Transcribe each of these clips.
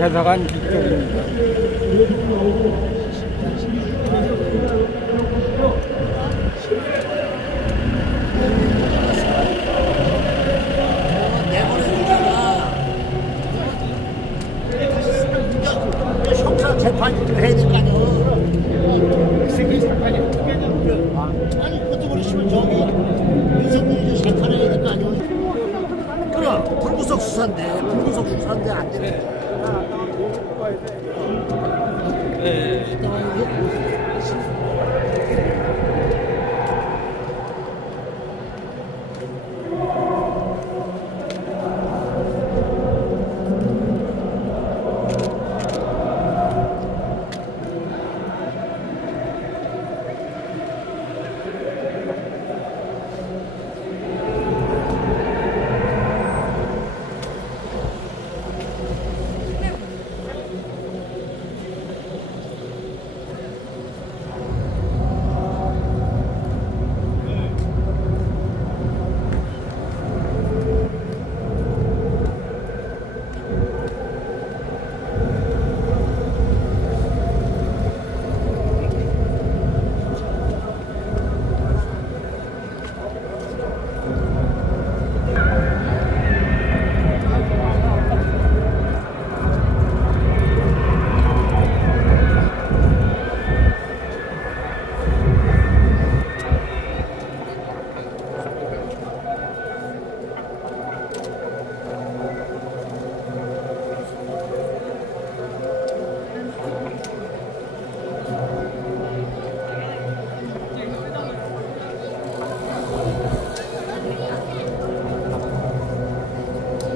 대사관 이쪽입니다. 형사 재판이 좀 해야 될 거 아니야. 세계 재판이 어떻게 하냐면 아니 그것도 그러시면 저기 윤석열이 재판을 해야 될 거 아니야. 그럼 불구속 수사인데 안 되네.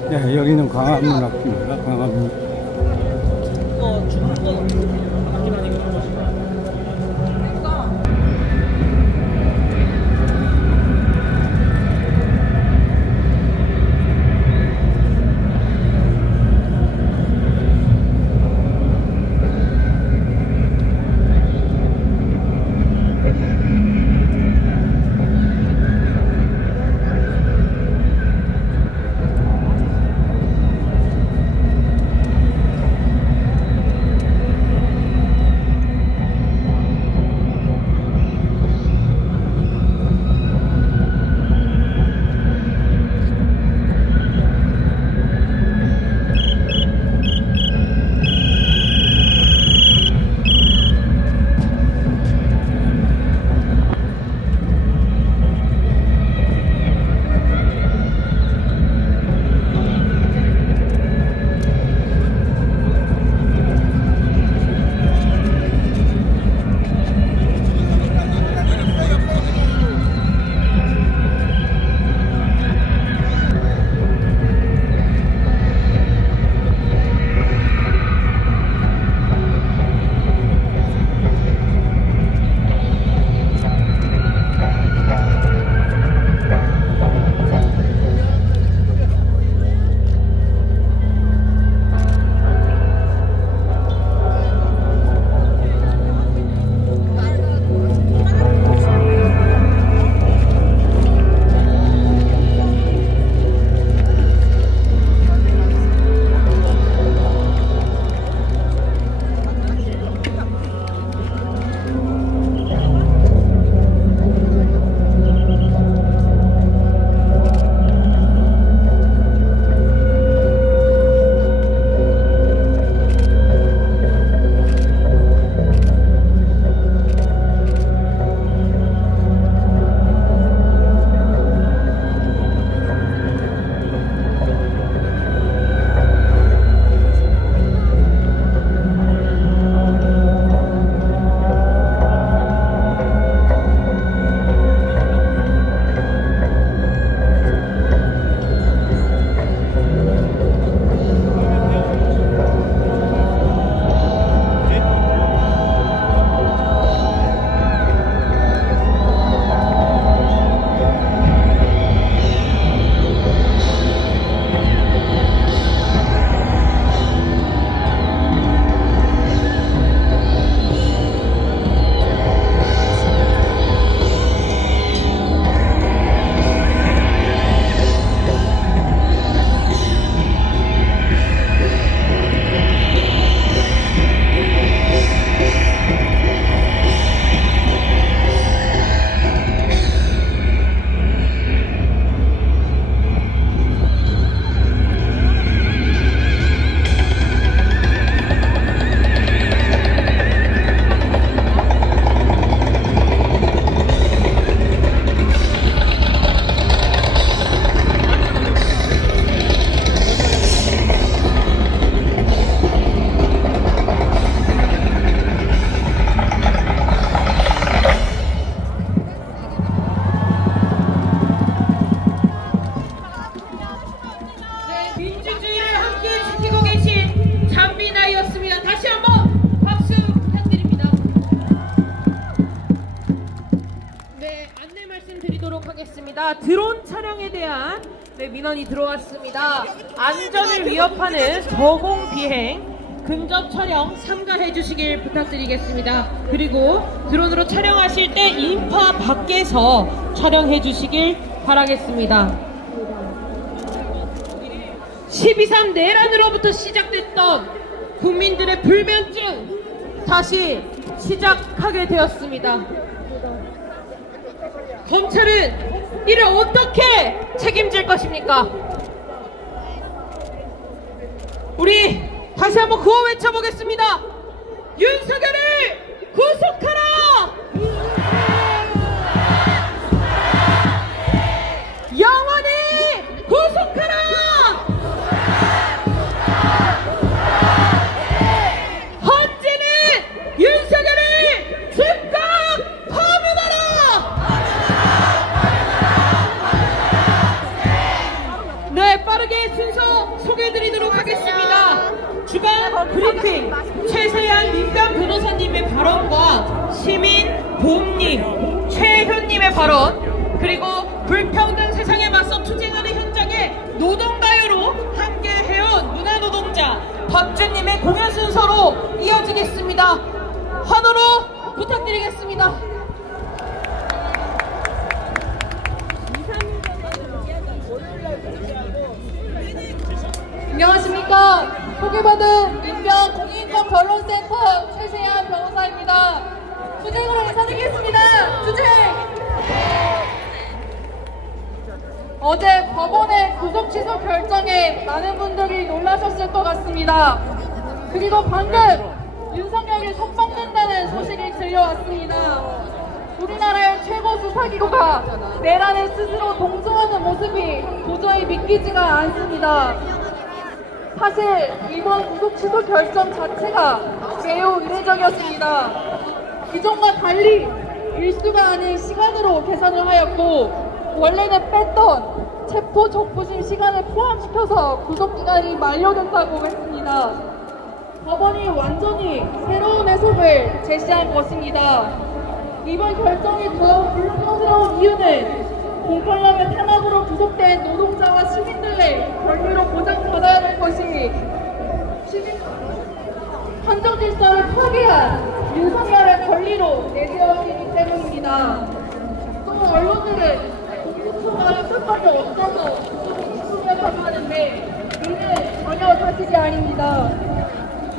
네, 여기는 광화문 앞입니다. 광화문. 자, 드론 촬영에 대한 민원이 들어왔습니다. 안전을 위협하는 저공 비행 근접 촬영 삼가해 주시길 부탁드리겠습니다. 그리고 드론으로 촬영하실 때 인파 밖에서 촬영해 주시길 바라겠습니다. 12.3 내란으로부터 시작됐던 국민들의 불면증 다시 시작하게 되었습니다. 검찰은 이를 어떻게 책임질 것입니까? 우리 다시 한번 구호 외쳐보겠습니다. 윤석열을 구속하라! 영원히 구속하라! 헌재는 윤석열을 즉각 파면하라! 네, 빠르게 순서 소개해드리도록 하겠습니다. 주간 브리핑 최세한 민변 변호사님의 발언과 시민 봄님, 최현님의 발언, 그리고 불평등 세상에 맞서 투쟁하는 현장에 노동가요로 함께 해온 문화노동자 박주님의 공연 순서로 이어지겠습니다. 환호로 부탁드리겠습니다. 안녕하십니까. 소개받은 민변 공인권 변론센터 최세한 변호사입니다. 투쟁으로 인사드리겠습니다. 투쟁! 어제 법원의 구속 취소 결정에 많은 분들이 놀라셨을 것 같습니다. 그리고 방금 윤석열이 속박된다는 소식이 들려왔습니다. 우리나라의 최고 수사기구가 내란에 스스로 동조하는 모습이 도저히 믿기지가 않습니다. 사실 이번 구속 취소 결정 자체가 매우 이례적이었습니다. 기존과 달리 일수가 아닌 시간으로 계산을 하였고 원래는 뺐던 체포 적부심 시간을 포함시켜서 구속기간이 만료된다고 했습니다. 법원이 완전히 새로운 해석을 제시한 것입니다. 이번 결정이 더욱 불평스러운 이유는 공팔람의 탄압으로 구속된 노동자와 시민들의 권리로 보장받아야 할 것이 헌정 질서를 파괴한 윤석열의 권리로 내세워지기 때문입니다. 또 언론들은 공수처가 뜻밖에 없어서 구속했다고 하는데 이는 전혀 사실이 아닙니다.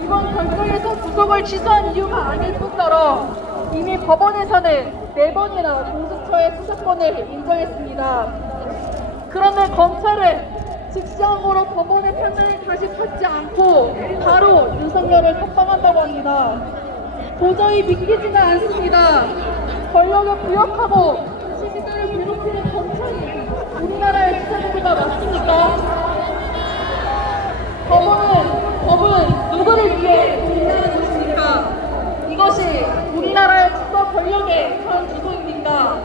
이번 결정에서 구속을 취소한 이유가 아닐 뿐더러 이미 법원에서는 4번이나 공수처의 수사권을 인정했습니다. 그런데 검찰은 즉시항고로 법원의 판단을 다시 받지 않고 바로 윤석열을 석방한다고 합니다. 도저히 믿기지가 않습니다. 권력을 부역하고 시민들을 괴롭히는 검찰이 우리나라의 수사기구가 맞습니까? 법은 누구를 위해 존재하는 것입니까? 이것이 우리나라의 수사 권력의 현 주소입니까?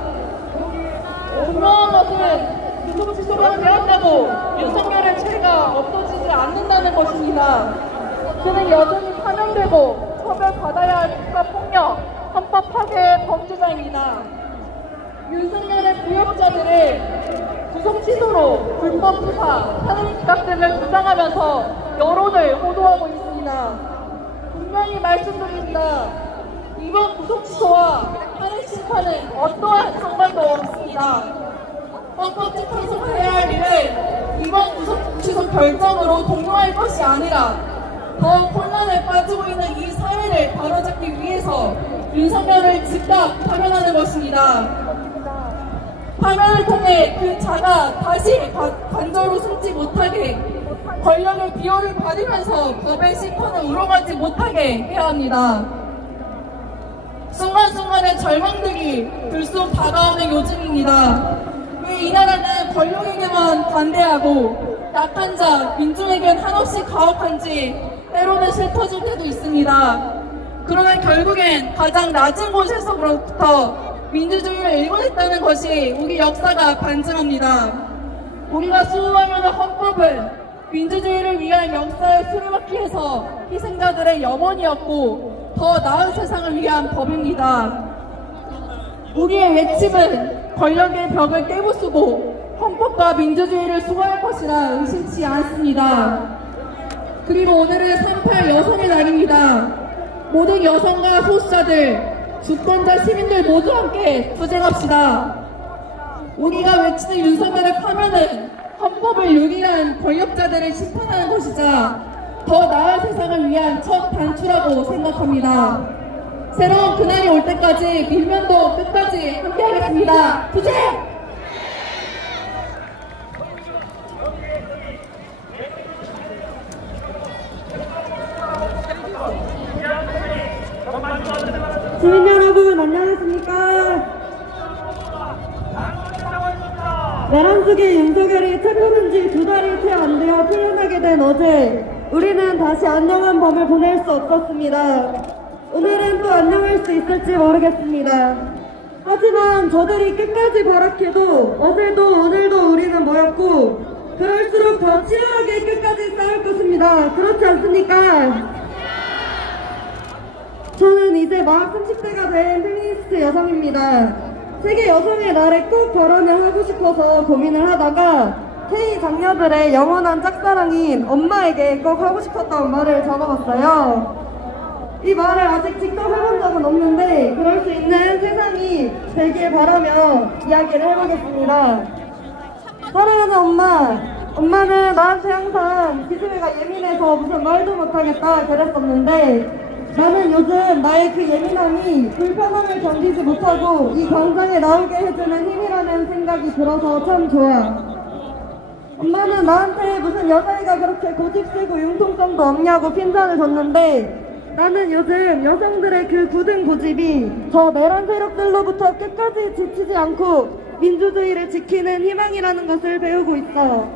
분명한 것은 구속 취소가 되었다고 윤석열의 죄가 없어지지 않는다는 것입니다. 그는 여전히 파면되고 처벌받아야 할 국가폭력, 헌법 파괴의 범죄자입니다. 윤석열의 부역자들을 구속 취소로 불법 수사, 탄핵 기각 등을 주장하면서 여론을 호도하고 있습니다. 분명히 말씀드립니다. 이번 구속 취소와 탄핵 심판은 어떠한 상관도 없습니다. 헌법재판소가 해야 할 일은 이번 구속 취소 결정으로 동요할 것이 아니라 더 혼란에 빠지고 있는 이 사회를 바로잡기 위해서 윤석열을 즉각 파면하는 것입니다. 파면을 통해 그 자가 다시 관저로 숨지 못하게 권력의 비호를 받으면서 법의 심판을 우러가지 못하게 해야 합니다. 순간순간의 절망들이 들쑥 다가오는 요즘입니다. 왜 이 나라는 권력에게만 반대하고 약한 자, 민중에겐 한없이 가혹한지 때로는 싫어질 때도 있습니다. 그러면 결국엔 가장 낮은 곳에서부터 민주주의를 일궈냈다는 것이 우리 역사가 반증합니다. 우리가 수호하려는 헌법은 민주주의를 위한 역사의 수레바퀴에서 희생자들의 염원이었고 더 나은 세상을 위한 법입니다. 우리의 외침은 권력의 벽을 깨부수고 헌법과 민주주의를 수호할 것이라 의심치 않습니다. 그리고 오늘은 3.8 여성의 날입니다. 모든 여성과 소수자들, 주권자 시민들 모두 함께 투쟁합시다. 우리가 외치는 윤석열의 파면은 헌법을 유린한 권력자들을 심판하는 것이자 더 나은 세상을 위한 첫 단추라고 생각합니다. 새로운 그날이 올 때까지 밀면도 끝까지 함께하겠습니다. 투쟁! 시민 여러분 안녕하십니까? 내란 속에 윤석열이 체포된 지 2달이 채 안 되어 풀려나게 된 어제 우리는 다시 안녕한 밤을 보낼 수 없었습니다. 오늘은 또 안녕할 수 있을지 모르겠습니다. 하지만 저들이 끝까지 발악해도 어제도 오늘도 우리는 모였고 그럴수록 더 치열하게 끝까지 싸울 것입니다. 그렇지 않습니까? 저는 이제 막 30대가 된 페미니스트 여성입니다. 세계 여성의 날에 꼭 결혼을 하고 싶어서 고민을 하다가 K 장녀들의 영원한 짝사랑인 엄마에게 꼭 하고 싶었던 말을 적어봤어요. 이 말을 아직 직접 해본 적은 없는데 그럴 수 있는 세상이 되길 바라며 이야기를 해보겠습니다. 사랑하는 엄마, 엄마는 나한테 항상 기집애가 예민해서 무슨 말도 못하겠다 그랬었는데 나는 요즘 나의 그 예민함이 불편함을 견디지 못하고 이 광장에 나오게 해주는 힘이라는 생각이 들어서 참 좋아. 엄마는 나한테 무슨 여자애가 그렇게 고집세고 융통성도 없냐고 핀잔을 줬는데 나는 요즘 여성들의 그 굳은 고집이 저 내란 세력들로부터 끝까지 지치지 않고 민주주의를 지키는 희망이라는 것을 배우고 있어.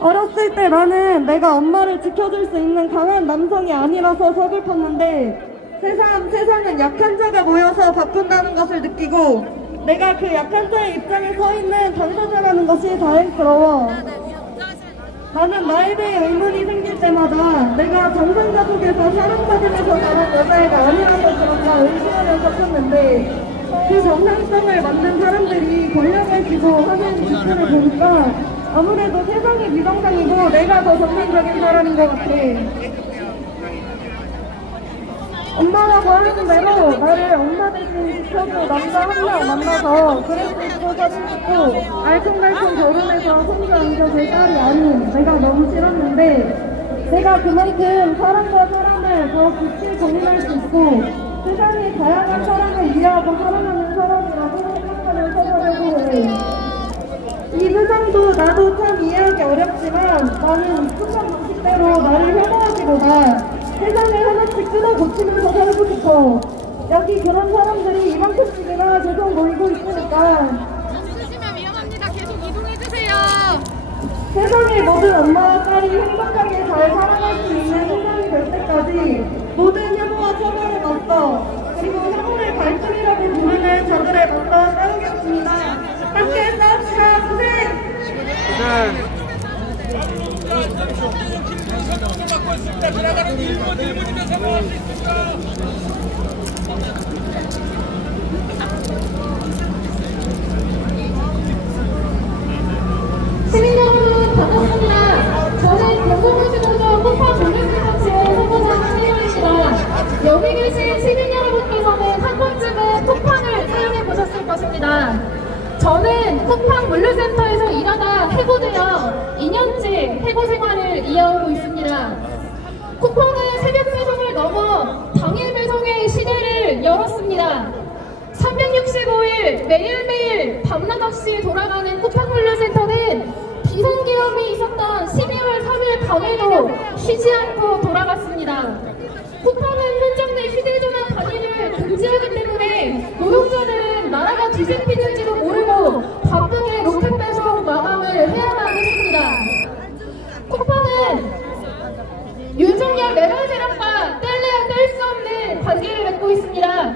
어렸을 때 나는 내가 엄마를 지켜줄 수 있는 강한 남성이 아니라서 서글펐는데 세상은 약한 자가 모여서 바꾼다는 것을 느끼고 내가 그 약한 자의 입장에 서 있는 당사자라는 것이 다행스러워. 나는 나에 대해 의문이 생길 때마다 내가 정상가족에서 사랑받으면서 자란 여자애가 아니라서 그런가 의심하면서 컸는데 그 정상성을 만든 사람들이 권력을 쥐고 하는 짓들을 보니까 아무래도 세상이 비정상이고 내가 더 정상적인 사람인 것 같아. 엄마라고 하는 대로 나를 엄마 대신 지켜줄 남자 한 명 만나서 그럴 수 있고 사진 찍고 알콩달콩 결혼해서 손주 안겨줄 딸이 아닌 내가 너무 싫었는데 내가 그만큼 사람과 사람을 더 깊이 고민할 수 있고 세상의 다양한 사람을 이해하고 살아가는 사람이라고 생각하는 서서려고 해. 이 세상도 나도 참 이해하기 어렵지만 나는 순간 방식대로 나를 혐오하기보다 세상을 하나씩 뜯어 고치면서 살고 싶어. 여기 그런 사람들이 이만큼씩이나 계속 모이고 있으니까 쓰시면 위험합니다. 계속 이동해주세요. 세상의 모든 엄마와 딸이 행복하게 잘 살아갈 수 있는 세상이 될 때까지 모든 혐오와 처벌을 맞서 그리고 혐오를 발전이라고 부르는 자들을 맞서 싸우겠습니다. 함께 싸웁시다. 투쟁! 시민 여러분 반갑습니다. 저는 공공문수공정 쿠팡 물류센터의 후보자 한혜연입니다. 여기 계신 시민 여러분께서는 한 번쯤은 쿠팡을 사용해 보셨을 것입니다. 저는 쿠팡 물류센터에서 일하다 해고되어 2년째 해고 생활을 이어오고 있습니다. 쿠팡은 새벽 배송을 넘어 당일 배송의 시대를 열었습니다. 365일 매일매일 밤낮 없이 돌아가는 쿠팡 물류센터는 비상계엄이 있었던 12월 3일 밤에도 쉬지 않고 돌아갔습니다. 쿠팡은 현장 내 휴대전화 단위를 금지하기 때문에 노동자들은 나라가 뒤집히는지도 모르고 바쁘게 로켓 배송 마감을 해야만 했습니다. 쿠팡은 윤석열 내란 세력과 뗄래야 뗄 수 없는 관계를 맺고 있습니다.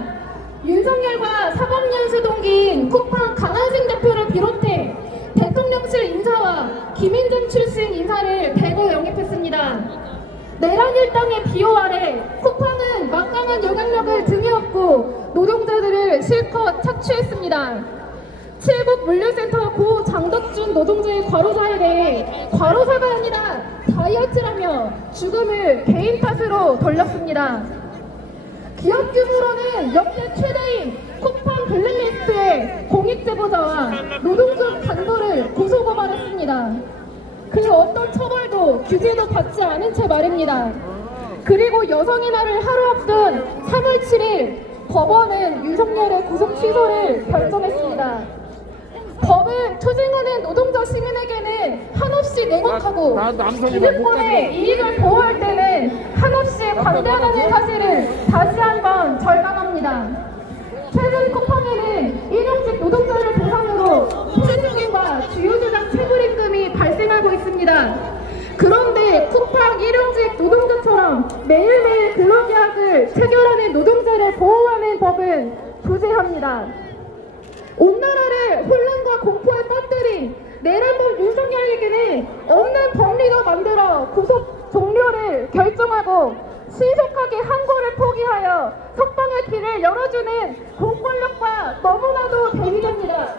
윤석열과 사법연수 동기인 쿠팡 강한승 대표를 비롯해 대통령실 인사와 김인준 출신 인사를 대거 영입했습니다. 내란 일당의 비호 아래 쿠팡은 막강한 영향력을 등에 업고 노동자들을 실컷 착취했습니다. 칠곡 물류센터 고 장덕준 노동자의 과로사에 대해 과로사가 아니라 다이어트라며 죽음을 개인 탓으로 돌렸습니다. 기업 규모로는 역대 최대인 쿠팡 블랙리스트의 공익제보자와 노동조 단도를 고소고발했습니다. 그 어떤 처벌도 규제도 받지 않은 채 말입니다. 그리고 여성의 날을 하루 앞둔 3월 7일 법원은 윤석열의 구속 취소를 결정했습니다. 법은 투쟁하는 노동자 시민에게는 한없이 냉혹하고 기득권의 이익을 보호할 때는 한없이 관대하다는 사실을 다시 한번 절감합니다. 최근 쿠팡에는 일용직 노동자를 대상으로 최저임금과 주요 조장 체불임금이 발생하고 있습니다. 그런데 쿠팡 일용직 노동자처럼 매일매일 근로계약을 체결하는 노동자를 보호하는 법은 부재합니다. 온 나라를 혼란과 공포에 빠뜨린 내란범 윤석열에게는 없는 법리도 만들어 구속 종료를 결정하고 신속하게 항고를 포기하여 석방의 길을 열어주는 공권력과 너무나도 대비됩니다.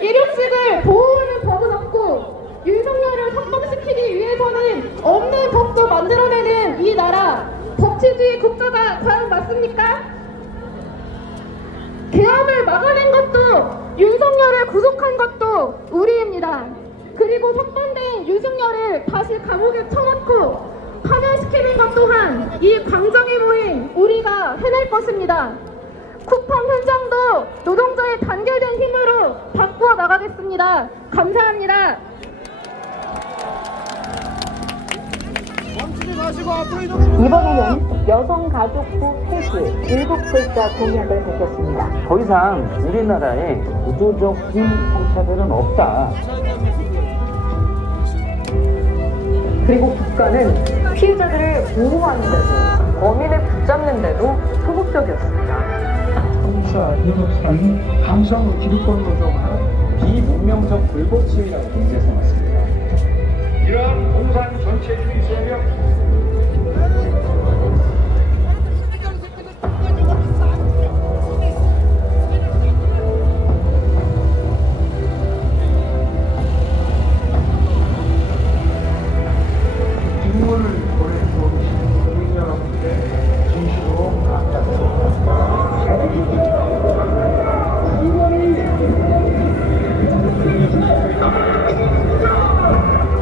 일용직을 보호하는 법은 없고 윤석열을 석방시키기 위해서는 없는 법도 만들어내는 이 나라, 법치주의 국가가 과연 맞습니까? 계엄을 막아낸 것도 윤석열을 구속한 것도 우리입니다. 그리고 석방된 윤석열을 다시 감옥에 쳐넣고 파면시키는 것 또한 이 광장에 모인 우리가 해낼 것입니다. 쿠팡 현장도 노동자의 단결된 힘으로 바꾸어 나가겠습니다. 감사합니다. 이번에는 여성가족부 폐지 7글자 공약을 밝혔습니다. 더 이상 우리나라에 구조적인 성차별은 없다. 그리고 국가는 피해자들을 보호하는 데도 범인을 붙잡는 데도 소극적이었습니다. 성차, 이독사는 감성 기득권 노동과 비문명적 불법 시위라고 이제 삼았습니다. 이러한 공산 전체주의 세력 직무를 보내주신 국민 여러분께 진심으로 감사드립니다.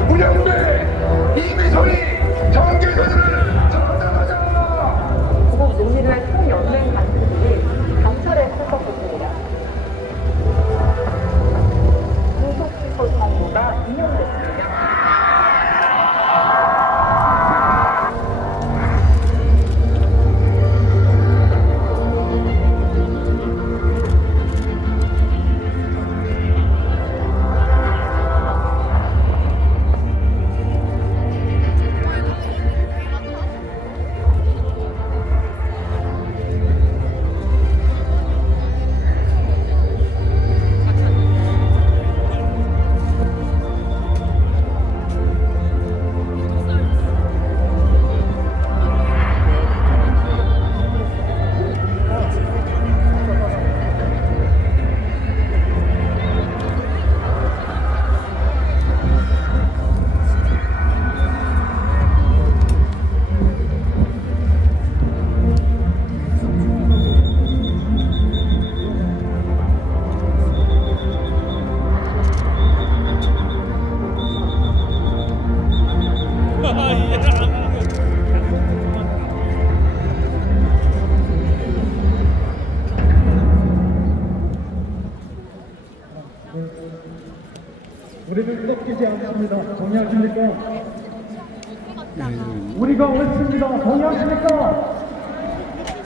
부장대 이미선이 정규사들을 전담하자. 구국 논의를 총연맹 간부들이 강철에 출석했습니다. 구속 취소 선고가 인용됐습니다. 우리를 꺾이지 않습니다. 동의하십니까? 우리가 옳습니다. 동의하십니까?